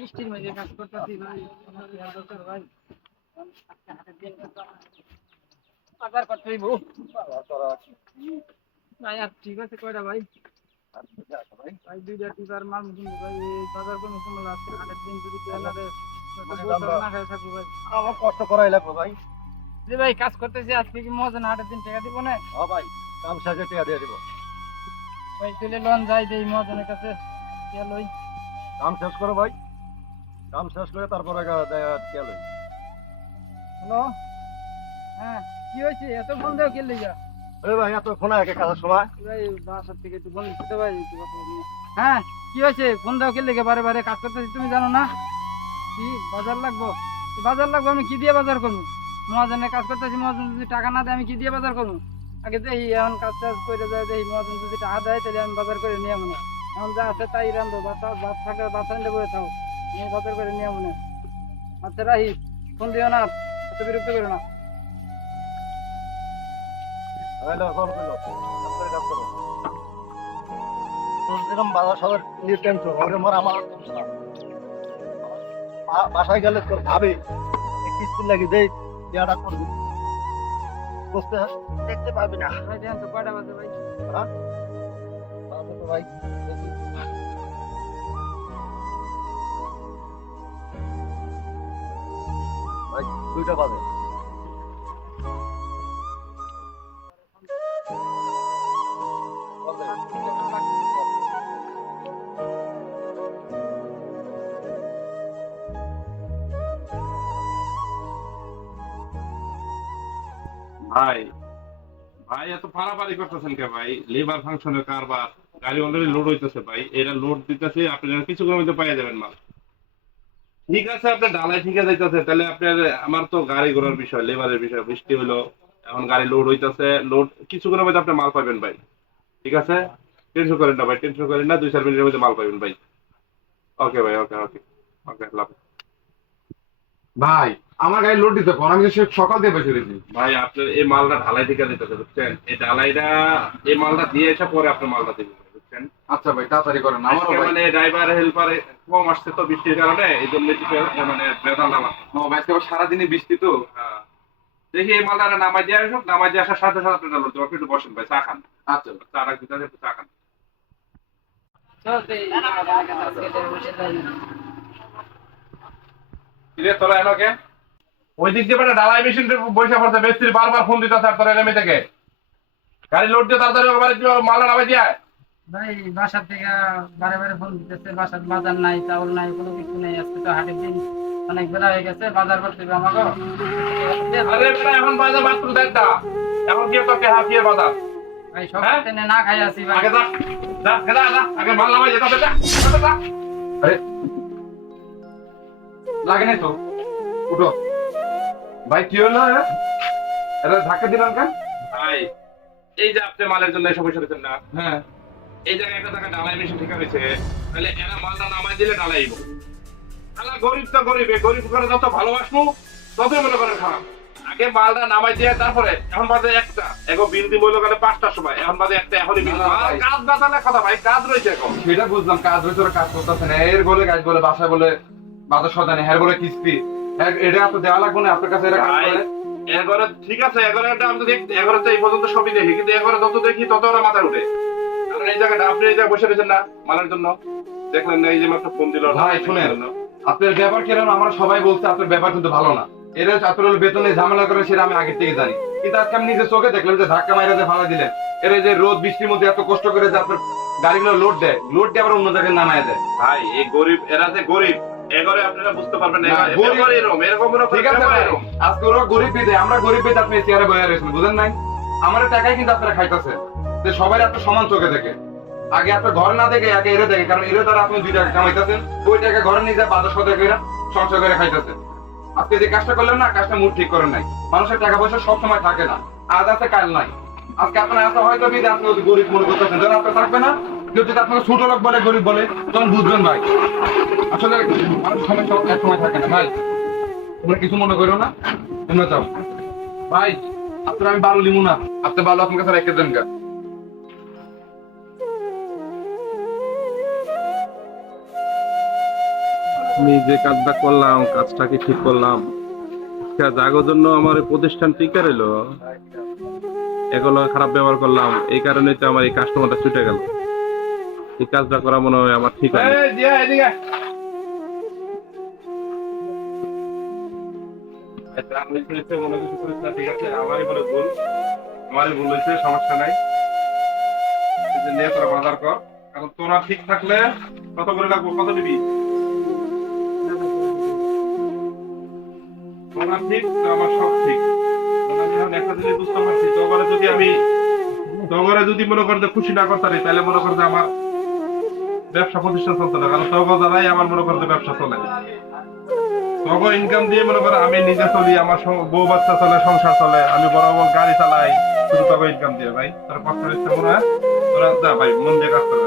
বৃষ্টির মধ্যে কাজ করতেছি ভাই, ভাই বাজার করতে হইব ভাই। আর ঠিক আছে কয়টা ভাই? ভাই দুইটা টিপার মাল কিনবো ভাই, এই বাজার কোনো সময় লাগছে হাটের দিন যদি না দেয় না খাই থাকবো ভাই। আমার কষ্ট করাই লাগবে ভাই। যে ভাই কাজ করতেছি আজকে কি মজা না, হাটের দিন টাকা দিব না হ্যাঁ ভাই, কাম শেষে টাকা দিয়ে দেবো। ভাই, তুলে লোন যাই দেই মহাজনের কাছে লই। কাম শেষ করো ভাই, কাম শেষ করে তারপরে কে লই। হ্যালো, হ্যাঁ কি হয়েছে এত ফোন দেও কে লিগা? এই ভাই এত ফোন আগে কাজের সময়। ভাই বাসার থেকে একটু ফোন দিতে ভাই, একটু কথা বলি। হ্যাঁ কি হয়েছে ফোন দাও কে লিগা? বারে বারে কাজ করতেছি তুমি জানো না? কি বাজার লাগবো? বাজার লাগবো আমি কি দিয়ে বাজার করবো? মহাজনে কাজ করতেছি, মহাজন যদি টাকা না দেয় আমি কি দিয়ে বাজার করবো? আগে দেখি এখন কাজ টাজ করে যায়, দেখি মহাজন যদি টাকা দেয় তাহলে আমি বাজার করে নিয়ে মনে। এখন যা আছে তাই রান্ধবো, ভাত থাকলে ভাত রান্ধে বসে থাকো, আমি বাজার করে নিয়ে মনে। আচ্ছা রাহি, ফোন দিও না, এত বিরক্ত করো না। এরকম বাজার সবার নিয়ে টেনশন আমার বাসায় গেলে তোর ভাবি কিস্তির লাগি দেই দেয়াটা করবি, বুঝতে দেখতে পারবি না। ভাই দেখেন তো কয়টা বাজে ভাই? হ্যাঁ বাজে তো ভাই ভাই 2টা বাজে। ভাই ভাই এত ফাড়াফাড়ি করতেছেন কে ভাই? লেবার ফাংশনের কারবার, গাড়ি অলরেডি লোড হইতেছে ভাই, এরা লোড দিতেছে, আপনারা কিছুক্ষণের মধ্যে পাইয়া যাবেন মাল। ঠিক আছে আপনার ডালাই ঠিক যাইতেছে, তাহলে আপনার আমার তো গাড়ি ঘোড়ার বিষয়, লেবারের বিষয়, বৃষ্টি হলো এখন গাড়ি লোড হইতেছে, লোড কিছুক্ষণের মধ্যে আপনি মাল পাবেন ভাই। ঠিক আছে, টেনশন করেন না ভাই, টেনশন করেন না, 2-4 মিনিটের মধ্যে মাল পাবেন ভাই। ওকে ভাই, ওকে ওকে ওকে, লাভ। ভাই আমার গাড়ি লোড দিতে পারো, আমি তো সকাল দিয়ে বসে রয়েছি। ভাই আপনার এই মালটা ঢালাই থেকে দিতেছে বুঝছেন, এই ঢালাইটা এই মালটা দিয়ে এসে পরে আপনার মালটা দিবেন বুঝছেন। আচ্ছা ভাই তাড়াতাড়ি করেন, আমারও আজকে ভাই। মানে ড্রাইভার হেল্পার কম আসছে তো বৃষ্টির কারণে, এই জন্য মানে বেতন নামা। ও ভাই আজকে আবার সারাদিনই বৃষ্টি তো। হ্যাঁ, দেখি এই মালটা নামাই দিয়ে আসুক, নামাই দিয়ে আসার সাথে সাথে আপনার লোড দেবো। আপনি একটু বসেন ভাই, চা খান। আচ্ছা ভাই। চা রাখতে একটু চা খান। চলতে মহাজনের কাছে আজকে বসে যাই। কিরে তোরা এলো কে? ওই দিক দিয়ে মানে ঢালাই মেশিন বসে পড়ছে, মিস্ত্রি বারবার ফোন দিতেছে আর তোরা নেমে থেকে গাড়ি লোড দিয়ে তাড়াতাড়ি ওখানে মালটা নামাই দিয়ে আয়। ভাই বাসার থেকে বারে বারে ফোন দিতেছে, বাসার বাজার নাই, চাউল নাই, কোনো কিছু নেই। আজকে তো হাটের দিন, অনেক বেলা হয়ে গেছে, বাজার করতে হবে আমাকে। আরে বেটা এখন বাজার মাত্র 1:30, এখন কি তোকে হাফিয়ে বাজার? ভাই সকাল থেকে না খাই আছি ভাই। আগে যা যা যা যা, আগে মাল নামাই যেতে হবে, যা যা যা। আরে লাগে নাই তো, উঠো। ভাই কি হলো? এটা ধাক্কা দিলাম কেন? ভাই এই যে আপনি মালের জন্য এসব বসে রয়েছেন না, হ্যাঁ এই জায়গায় একটা টাকা ঢালাই মেশিন ঠিক হয়েছে, তাহলে এরা মালটা নামাই দিলে ঢালাইব। তাহলে গরিব তো গরিবে, গরিব করে যত ভালোবাসবো ততই মনে করেন খারাপ। আগে মালটা নামাই দিয়ে তারপরে, এখন বাজে 1টা, এখন বিল দিব হলো 5টার সময়, এখন বাজে 1টা, এখনই বিল। না, না, ভাই। কাজ বাতালে কথা ভাই, কাজ রয়েছে এখন। সেটা বুঝলাম, কাজ হয়েছে, ওরা কাজ করতেছে না, এর বলে কাজ বলে, বাসায় বলে বাজার সদা নেই, হের বলে কিস্তি, এটা আপনার দেওয়া লাগবে না আপনার কাছে, এরা কাজ ভাই, করে। এগারো ঠিক আছে, 11টা আমি তো দেখতে, 11টা এই পর্যন্ত সবই দেখি, কিন্তু 11 যত দেখি তত ওরা মাথায় উঠে। কারণ এই জায়গাটা আপনি এই জায়গায় বসে রয়েছেন না মালের জন্য, দেখলেন না এই যে মাত্র ফোন দিল। ভাই শুনেন, আপনার ব্যাপার কিরকম আমরা সবাই বলছে, আপনার ব্যাপার কিন্তু ভালো না। এরা আপনার বেতনে ঝামেলা করে সেটা আমি আগে থেকে জানি, কিন্তু আজকে আমি নিজের চোখে দেখলাম যে ধাক্কা মাইরা যে ভাড়া দিলেন, এরা যে রোদ বৃষ্টির মধ্যে এত কষ্ট করে যে আপনার গাড়িগুলো লোড দেয়, লোড দিয়ে আবার অন্য জায়গায় নামায় দেয়। ভাই এই গরিব, এরা যে গরিব, এগরে আপনারা বুঝতে পারবেন না, না, গরিব- এরকম এরকম ঠিক আছে ভাই, আজকে ওরা গরিব বিদে, আমরা গরিব বিদে আপনি চেয়ারে বয়ে রয়েছেন, বুঝেন নাই? আমার টাকাই কিন্তু আপনারা খাইতেছে, যে সবাই আপনার সমান চোখে দেখে। আগে আপনার ঘরে না দেখে আগে এরে দেখে, কারণ এরে দ্বারা আপনি 2 টাকা কামাইতেছেন, ওই টাকা ঘরে নিয়ে যায় বাজার সদা করে সংসার করে খাইতেছেন। আজকে যে কাজটা করলেন না, কাজটা মুড ঠিক করেন নাই। মানুষের টাকা পয়সা সব সময় থাকে না, আজ আছে কাল নাই। আজকে আপনার এত হয়তো বিদে আপনি গরিব মনে করতেছেন, যখন আপনার থাকবে না, কেউ যদি আপনাকে ছোট লোক বলে, গরিব বলে, তখন বুঝবেন ভাই আসলে মানুষ সময় সব এক সময় থাকে না। ভাই তোমরা কিছু মনে করো না, তোমরা যাও। ভাই আপনার আমি বালু লিমু না, আপনি বালু আপনার কাছে রেখে দেন গা। আমি যে কাজটা করলাম কাজটা কি ঠিক করলাম? জাগোর জন্য আমার এই প্রতিষ্ঠান টিকে রইলো, এগুলো খারাপ ব্যবহার করলাম, এই কারণে তো আমার এই কাস্টমারটা ছুটে গেল। এই কাজটা করা মনে হয় আমার ঠিক আছে। ঠিক আছে, আমারই বলে ভুল, আমারই ভুল হয়েছে, সমস্যা নাই। এই যে নিয়ে তোরা বাজার কর, কারণ তোরা ঠিক থাকলে কত করে লাগবো, কত নিবি? তোরা ঠিক তো আমার সব ঠিক। কারণ আমি এখন একটা জিনিস বুঝতে পারছি, তোগরে যদি মনে করেন যে খুশি না করতে পারি, তাহলে মনে করেন যে আমার ব্যবসা প্রতিষ্ঠান চলতে না, কারণ তগো দ্বারাই আমার মনে করেন যে ব্যবসা চলে। তগো ইনকাম দিয়ে মনে করেন আমি নিজে চলি, আমার বউ বাচ্চা চলে, সংসার চলে, আমি বড় বড় গাড়ি চালাই শুধু তগো ইনকাম দিয়ে। ভাই তোর কষ্ট হচ্ছে মনে হয়, তোরা যা ভাই মন দিয়ে কাজ কর।